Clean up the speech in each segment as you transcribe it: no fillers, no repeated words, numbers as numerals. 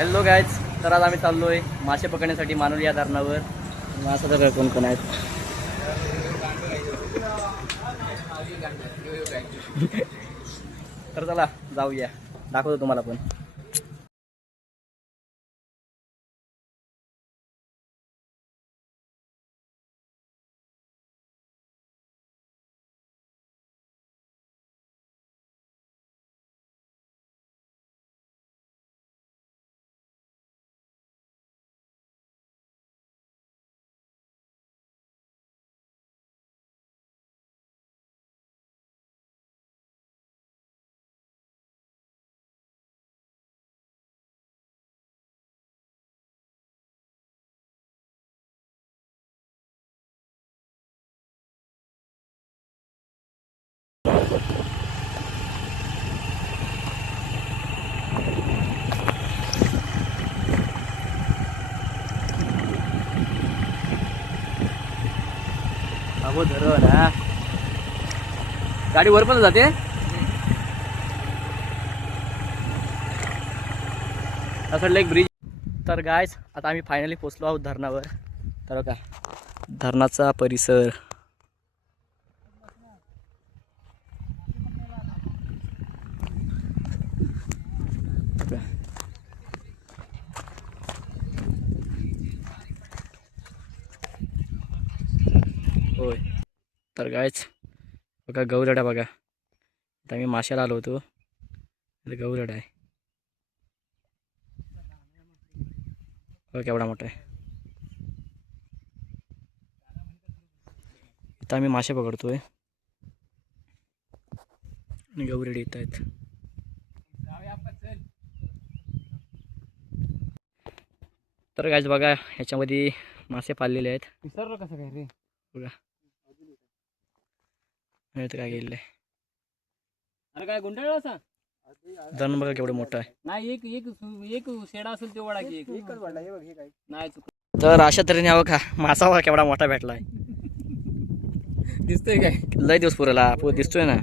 Hello guys, तर आज आम्ही चाललोय मासे पकडण्यासाठी मानोली या धरणावर. मासा तर कोण कोण आहेत तर चला जाऊया, दाखवतो तुम्हाला पण. अगो धरण हा, गाडी वर पण जाते. असं एक ब्रिज. तर गायज आता आम्ही फायनली पोचलो आहोत धरणावर. तर का धरणाचा परिसर होय. तर गायच बघा गौरडा, बघा आता मी माशाला आलो होतो, गौरडा आहे बघा केवढा मोठा आहे. इथं आम्ही मासे पकडतोय आणि गौरडे येत आहेत. तर गायच बघा ह्याच्यामध्ये मासे पाळलेले आहेत. विसरलो कसं काय रे. बघा काय गेलेलं आहे. अरे काय गुंडाळला असा धरण बघा केवढं मोठं आहे. नाही, एक एक एक शेडा असेल ते वडा की एकच वडा हे बघ. हे काय नाही चुक. तर अशा तऱ्हेने हवं का मासा बघा केवढा मोठा भेटलाय. दिसतोय काय? लय दिवस पुरला दिसतोय ना,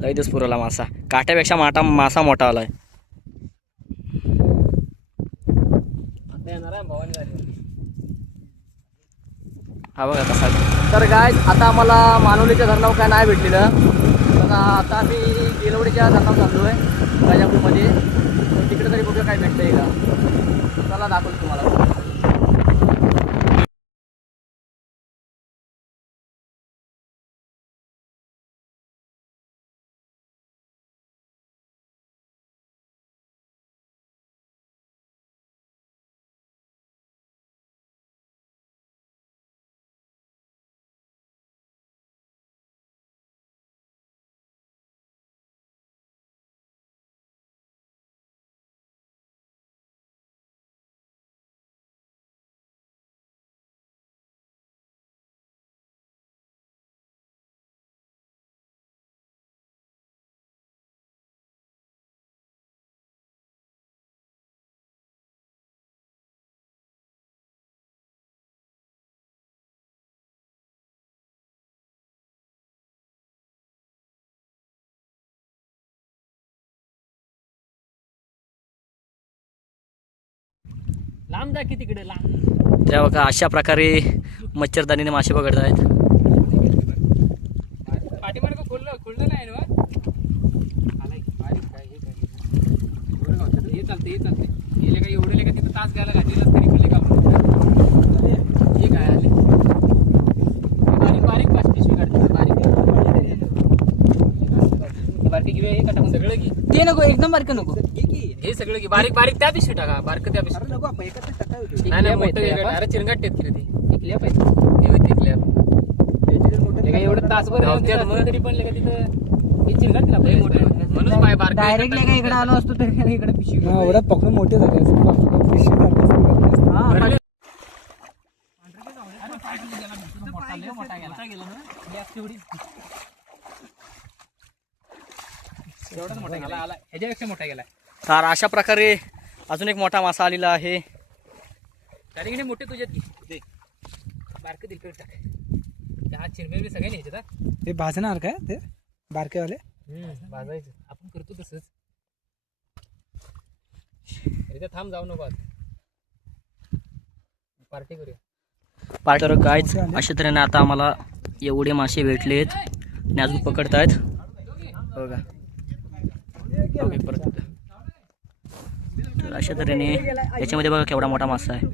लय दिवस पुरला मासा. काट्यापेक्षा मासा मोठा आलाय. आता येणार आहे भवानी झाली. हा बघा कसा. तर गाय आता आम्हाला मानोलीच्या धरणावर काय नाही भेटलेलं. तर आता आम्ही गेलवडीच्या धरणावर चाललो आहे राजापूरमध्ये. तर तिकडे तरी बघूया काय भेटतंय का. चला दाखवतो तुम्हाला. लांब जा की तिकडे लांब. त्या बघा अशा प्रकारे मच्छरदाणीने मासे पकडत आहेत. पाठीमार्ग खुललं नाही ना. हे चालते गेले का एवढे का तिथं तास घ्यायला घातलेलं तरी खुले का. हे काय आले बारीक बारीक पाच पिशवी काढते. बारीक घेऊया. हे टाकून सगळं घे. ते नको, एकदम बारीक नको. हे सगळं घे. बारीक बारीक त्या पिशवी टाका. बारक त्या पिशवी नको. आपण एकत्र टाकायचं. नाही मोठं. अरे चिरंगाट टेत रे ते. टिकल्या पाहिजे. हे टिकल्या एवढं तासभर तरी पण तिथं हे चिरंगाट म्हणून पाय बारक डायरेक्ट इकडे आलो असतो तर इकडे पिशवी एवढा पकडून मोठे झाले. ह्याच्यापेक्षा मोठा गेला. तर अशा प्रकारे अजून एक मोठा मासा आलेला आहे. त्याने मोठे तुझ्यात घे. बारक दिल टाक. त्या चिरमेर सगळ्यांनी ह्याच्यात ते भाजणार काय ते बारकेवाले भाजायचं. आपण करतो तसंच. इथे थांब, जाऊ नको आता, पार्टी करूया. तर कायच अशा तऱ्हेने आता आम्हाला एवढे मासे भेटलेत आणि अजून पकडतायत बघा. ओके, परत तर अशा तऱ्हेने याच्यामध्ये बघा केवढा मोठा मासा आहे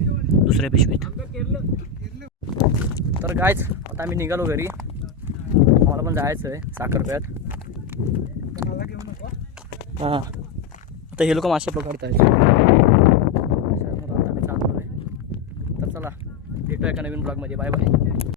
दुसऱ्या पिशवीत. तर कायच आता आम्ही निघालो घरी, मला पण जायचं आहे साखरप्यात. हां, आता हे लोक मासे पकडतायत. आता आम्ही चाललो आहे. तर चला भेटूया एका नवीन ब्लॉगमध्ये. Bye bye.